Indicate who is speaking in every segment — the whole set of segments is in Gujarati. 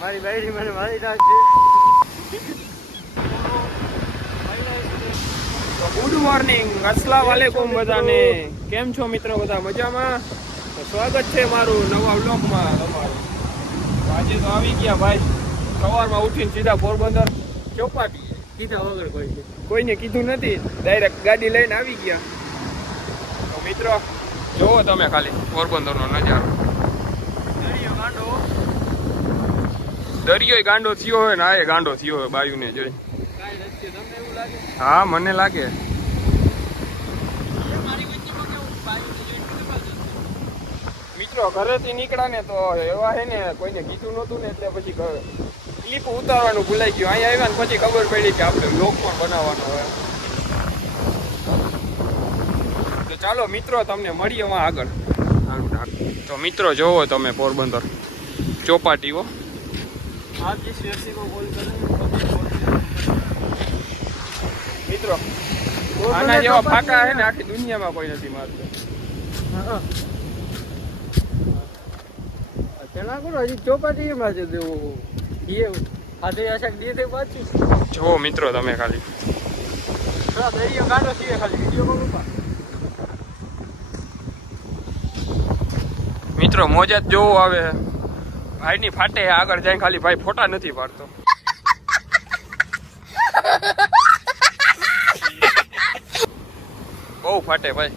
Speaker 1: મારી બાયડી મને મારી નાખશે
Speaker 2: ગુડ મોર્નિંગ અસલામ વાલેકુમ બધાને. કેમ છો મિત્રો બધા? મજામાં? તો સ્વાગત છે મારું નવા વ્લોગમાં તમારું. આજે તો આવી ગયા ભાઈ. સવારમાં ઉઠીને સીધા પોરબંદર ચોપાટી
Speaker 1: કીધા વગર કોઈ
Speaker 2: કોઈને કીધું નથી. ડાયરેક્ટ ગાડી લઈને આવી ગયા. તો મિત્રો જોવો તમે ખાલી પોરબંદરનો નજારો.
Speaker 1: દરિયો ગાંડો
Speaker 2: દરિયોય ગાંડો થયો હોય ને આ ગાંડો થયો હોય બાયુને જોઈ. હા મને લાગે? મિત્રો ઘરેથી નીકળ્યા ને તો એવા હે ને કોઈને કીધું નહોતું ને એટલે પછી ક્લિપ ઉતારવાનું ભૂલાઈ ગયું. અહીંયા આવ્યા ને પછી ખબર પડી કે આપણે લોક પણ બનાવવાનો હોય. તો ચાલો મિત્રો તમને મળીએ આગળ. તો મિત્રો જોવો તમે પોરબંદર. ચોપાટીઓ
Speaker 1: आप जिस व्यक्ति को कॉल करें वो कभी कॉल करें
Speaker 2: મિત્રો આના જેવા ફાકા હે ને આખી દુનિયામાં કોઈ નથી મારતો
Speaker 1: પેલા કોણ હજી ચોપાટી એમાં છે દેવું એ હાથે આશા દીએ તે પાછી
Speaker 2: જોવો મિત્રો તમે ખાલી
Speaker 1: થોડા દરિયો ગાંડો છીએ ખાલી વિડીયો કોલ ઉપર
Speaker 2: મિત્રો મોજ જ જોવો આવે ભાઈની ફાટે આગળ જાય ખાલી ભાઈ ફોટા નથી પાડતો. બહુ ફાટે ભાઈ.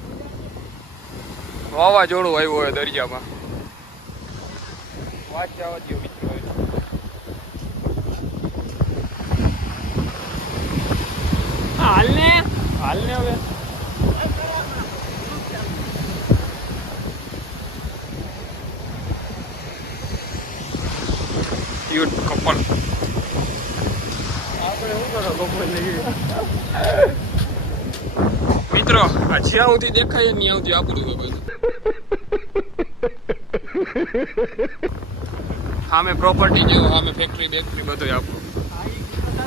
Speaker 2: વાવાઝોડું આવ્યું હોય દરિયામાં. વાત જવા દો મિત્રો. હાલને હાલને હવે.
Speaker 1: બપોર
Speaker 2: મિત્રો આ જ્યાં સુધી દેખાય ત્યાં સુધી હોય બધું. સામે પ્રોપર્ટી જેવું સામે ફેક્ટરી બેક્ટરી બધું આપણું.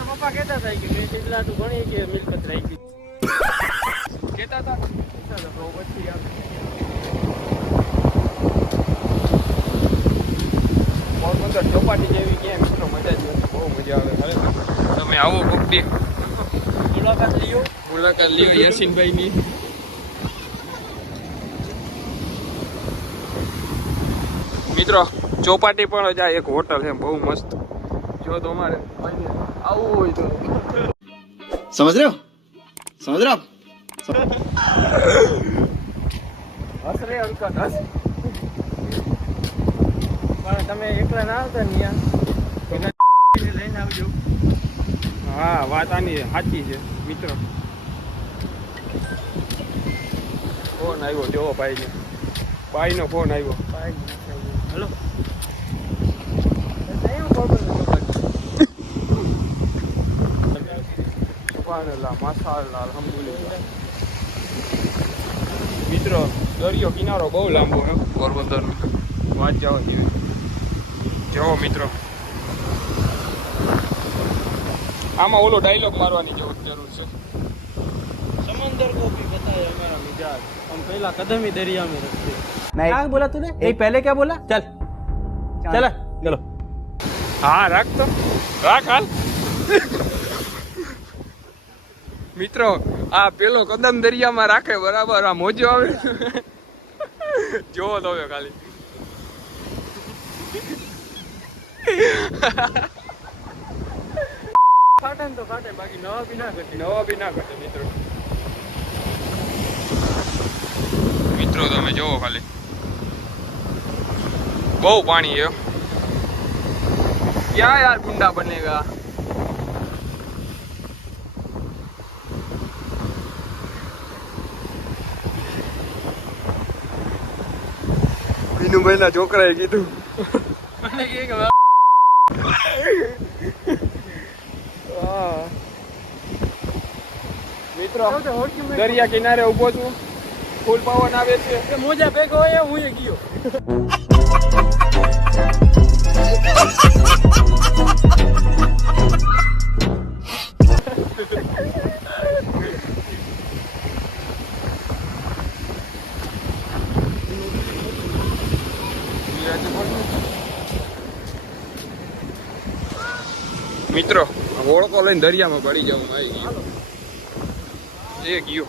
Speaker 1: પપ્પા કહેતા હતા કે કેટલા તું ઘણી કે મિલકત રાખી.
Speaker 2: કેતા
Speaker 1: કહેતા હતા પછી આપણે
Speaker 2: પોરબંદર ચોપાટી જેવી ગેમ એટલો મજા છે બહુ મજા આવે તમે આવો કોકડી
Speaker 1: મુલાકાત લ્યો.
Speaker 2: મુલાકાત લ્યો યાસીનભાઈની. મિત્રો ચોપાટી પણ જાય એક હોટલ છે બહુ મસ્ત. જો તમારે આવું હોય તો.
Speaker 3: સમજ રહ્યો? સમજ રહ્યો
Speaker 2: હસ રે અંકલ હસ.
Speaker 1: પણ તમે એકલા ના આવતા ને લઈને આવજો.
Speaker 2: હા વાત આની સાચી છે મિત્ર. ફોન આવ્યો જોવો ભાઈને. ભાઈનો ફોન આવ્યો.
Speaker 1: હલો.
Speaker 2: માશાઅલ્લાહ અલ્હમ્દુલિલ્લાહ મિત્રો દરિયો કિનારો બહુ લાંબો છે. પોરબંદરનો. વાત જવા જેવી. જવો મિત્રો આમાં ઓલો ડાયલોગ મારવાની જરૂર જરૂર છે
Speaker 1: समंदर को भी पता है हमारा मिजाज हम पहला कदम ही दरिया में रखते हैं
Speaker 3: नहीं
Speaker 1: क्या बोला तूने एक पहले क्या बोला चल चला चलो
Speaker 2: હા રાખ તો રાખ હાલ મિત્રો આ પેલો કદમ દરિયામાં રાખે બરાબર આ મોજો આવે જોવો તો હવે ખાલી
Speaker 1: ફાટે તો ફાટે બાકી નવા બી ના ઘટે
Speaker 2: નવા બી ના ઘટે મિત્રો મિત્રો તમે જોવો ખાલી. બહુ પાણી છે. ક્યાં યાર ગુંડા બનેગા વિનુભાઈ ના છોકરાએ કીધું.
Speaker 1: મને કે કે
Speaker 2: હા. મિત્રો દરિયા કિનારે ઊભો છું. ફૂલ પવન આવે છે.
Speaker 1: મોજા ભેગો હોય હું એ ગયો.
Speaker 2: મિત્રો ઓળખો લઈને દરિયામાં પડી જવું આવી ગયું એ ગયું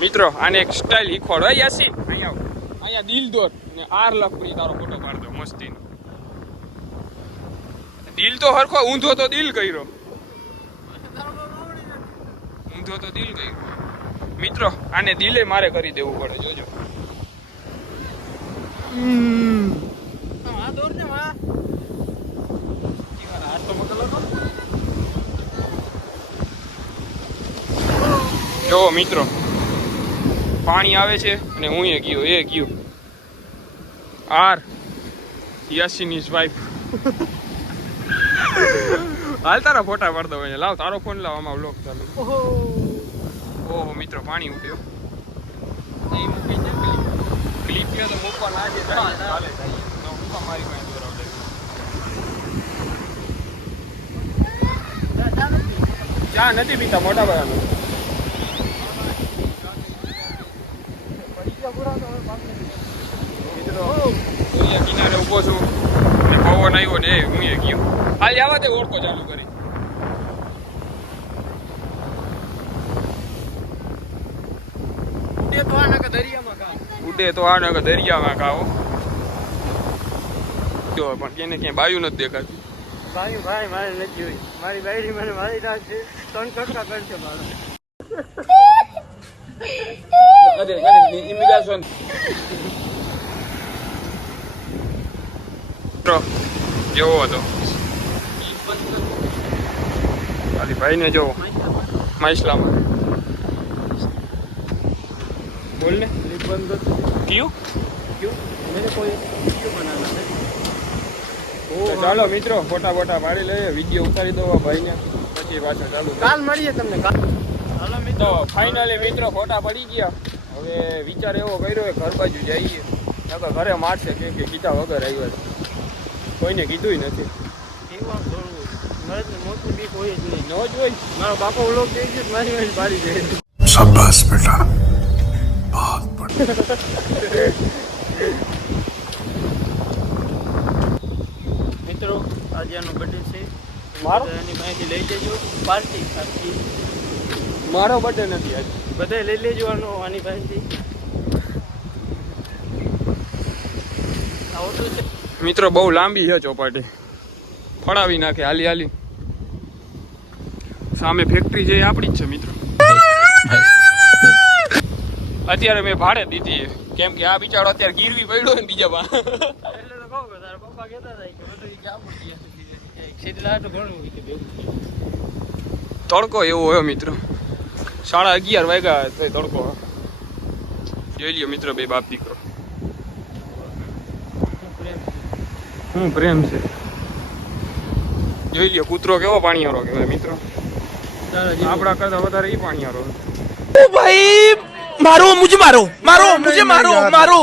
Speaker 2: મિત્રો આને એક સ્ટાઇલ શીખવાડો. હે યાસીન અહીંયા અહીંયા દિલ દોર ને આર લખપરી તારો ફોટો પાડતો મસ્તીનો. દિલ તો હરખો ઊંધો તો દિલ કર્યો. ઊંધો તો દિલ કર્યો. મિત્રો આને દિલે મારે કરી દેવું પડે જોજો.
Speaker 1: આ દોર ને માં હાથ મોકલો તો
Speaker 2: જો મિત્રો પાણી આવે છે અને હું એ ગયો એ ગયો. આર યાસીન ઇઝ વાઇફ હાલ તારા ફોટા પાડતો હોય લાવ તારો ફોન લાવ આમાં બ્લોક ચાલુ.
Speaker 1: ઓહો.
Speaker 2: મિત્રો પાણી
Speaker 1: ઉઠ્યો. દે
Speaker 2: ક્લિપ તો મૂકવા ના દે. ચાલે તો મારી પાસે દોર આવડે ચા નથી પીતા મોટા દરિયા કિનારે ઊભો છું. ને પવન આવ્યો ને એ હું એ ગયો. હાલ આવા દે ઓળખો ચાલુ કરી.
Speaker 1: ઉડે તો આ દરિયામાં ખાવ
Speaker 2: ઉડે તો આ દરિયામાં જો પણ ક્યાંય ક્યાંય બાયું નથી દેખાતું.
Speaker 1: મારી ભાઈ મારે નથી હોય મારી બાયડી મને મારી નાખશે. ત્રણ કટકા કરશે મારો.
Speaker 2: જેવો હતો? ખાલી ભાઈને જોવો માઇસલામાં. બોલ ને. કયું?
Speaker 1: કયું? મેં કોઈ
Speaker 2: કયું ચાલો મિત્રો ફોટા ફોટા મારી લઈએ વીડિયો ઉતારી દો ભાઈને પછી પાછળ ચાલુ
Speaker 1: કાલ મળીએ તમને
Speaker 2: ચાલો
Speaker 1: મિત્રો
Speaker 2: ફાઇનલી મિત્રો ફોટા પડી ગયા. હવે વિચાર એવો કર્યો કે ઘર બાજુ જઈએ. તો ઘરે મારશે કેમ કે ગીતા વગર આવ્યો કોઈને કીધું નથી.
Speaker 1: મોટું બીક હોય જ નહીં.
Speaker 2: ન જ હોય.
Speaker 1: મારો બાપો ઓલો કહે છે મારી વાળી હજારનું બટન છે.
Speaker 2: મારો?
Speaker 1: એની માહિતી લઈ લેજો. પાર્ટી આખી.
Speaker 2: મારો બટન નથી આજ
Speaker 1: બધા લઈ લેજો આનો આની પાસેથી
Speaker 2: મિત્રો બહુ લાંબી છે ચોપાટી. ફળાવી નાખે હાલી હાલી. સામે ફેક્ટરી જે આપણી જ છે મિત્રો. અત્યારે મેં ભાડે દીધી કેમ કે આ બિચારો અત્યારે ગીરવી પડ્યો ને
Speaker 1: બીજામાં.
Speaker 2: તડકો એવો હોય મિત્રો. સાડા અગિયાર વાગ્યા તો તડકો જોઈ લ્યો મિત્રો બે બાપ દીકરો. હું પ્રેમ છે? જોઈ લ્યો કૂતરો કેવો પાણીયારો કહેવાય મિત્રો. આપણા કરતા વધારે એ પાણીયારો
Speaker 4: ભાઈ મારો મુજે મારો મારો મુજે મારો મારો.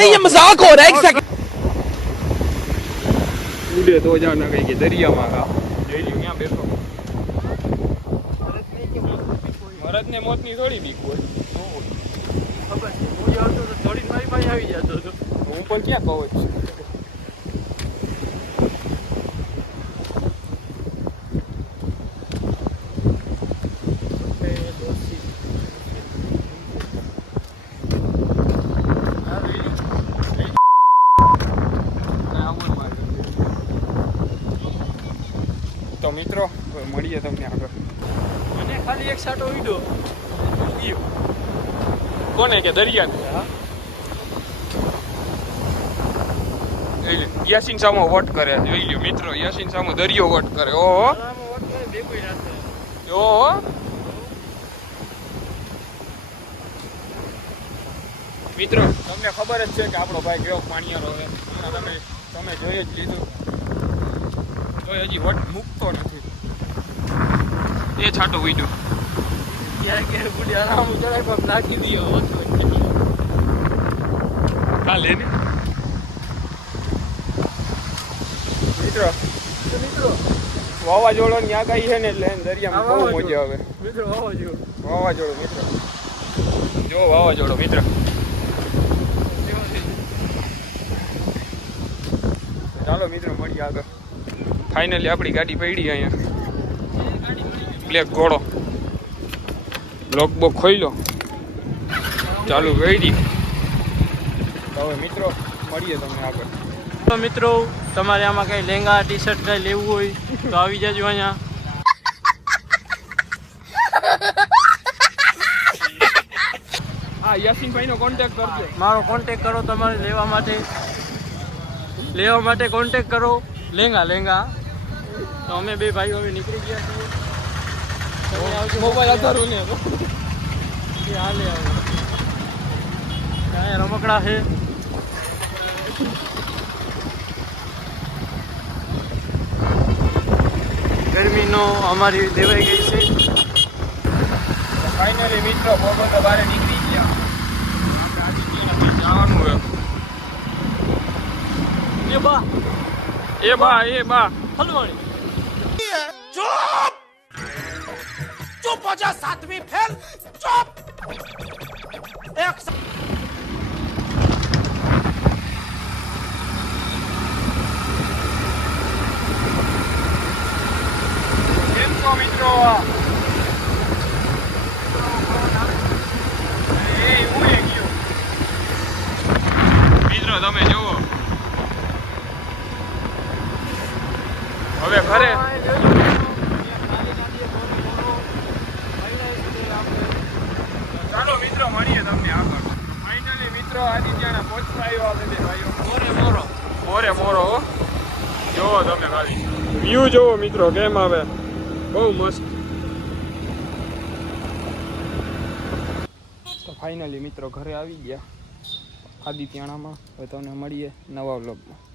Speaker 4: નહીં મજાક હો રહા એક સેકન્ડ
Speaker 2: ઉડે તો જાવ ના કઈ કે દરિયામાં ગા જોઈ લ્યો ક્યાં બેઠો? મરદને મોતની થોડી બીક હોય.
Speaker 1: ખબર છે હું આવતો તો થોડી મારી પાસે આવી જતો હતો
Speaker 2: હું પણ ક્યાં કહું છું
Speaker 1: એ દોસ્તી હા really?
Speaker 2: તો મિત્રો હવે મળીએ તમને આગળ.
Speaker 1: મને ખાલી એક સાટો
Speaker 2: વીડો. કોને કે દરિયા યાસીન સામો વટ કરે જોઈ લ્યો મિત્રો યાસીન સામો દરિયો વટ કરે. ઓહો.
Speaker 1: આમાં વોટ કરે ભેગું રાખે.
Speaker 2: ઓહો. મિત્રો તમને ખબર જ છે કે આપણો ભાઈ કેવો પાણીયારો હવે. તમે તમે જોઈ જ લીધું. તો હજી વટ મૂકતો નથી. એ છાટો
Speaker 1: વીડ્યો ઓછો
Speaker 2: ને. મિત્રો
Speaker 1: મિત્રો.
Speaker 2: વાવાઝોડાની આગાહી છે ને એટલે દરિયામાં બહુ મજા આવે.
Speaker 1: મિત્રો વાવાઝોડો.
Speaker 2: વાવાઝોડો મિત્રો. મિત્ર જો વાવાઝોડું મિત્ર. ચાલો મિત્રો મળીએ આગળ. ફાઇનલી આપણી ગાડી પડી અહીંયા. બ્લેક ઘોડો. બ્લોક બોક ખોઈલો ચાલુ વેડી હવે મિત્રો મળીએ તમને આગળ.
Speaker 1: તો મિત્રો તમારે આમાં કઈ લેંગા ટી શર્ટ કઈ લેવું હોય તો આવી જજો અહીંયા.
Speaker 2: હા યાસીનભાઈનો કોન્ટેક કરજો.
Speaker 1: મારો કોન્ટેક કરો તમારે લેવા માટે. લેવા માટે કોન્ટેક કરો. લેંગા લેંગા. તો અમે બે ભાઈઓ હવે નીકળી ગયા છીએ.
Speaker 2: મોબાઈલ આધારું ને
Speaker 1: હાલે ત્યાં રમકડા છે? ગરમીનો અમારી દેવાઈ ગઈ છે.
Speaker 2: ફાઇનલી મિત્રો બપોર બારે નીકળી ગયા. આપણે આદિત્યના ત્યાં જવાનું હોય.
Speaker 1: એ બા.
Speaker 2: એ બા એ બા.
Speaker 1: હલવાણી
Speaker 4: चुप हो जा सातवीं फेल चुप एक
Speaker 2: કેમ છો મિત્રો હો. જોવો તમે ખાલી. વ્યૂ જોવો મિત્રો, કેમ આવે? બહુ મસ્ત. તો ફાઇનલી મિત્રો ઘરે આવી ગયા. આદિત્યાણામાં હવે તમને મળીએ નવા વ્લોગમાં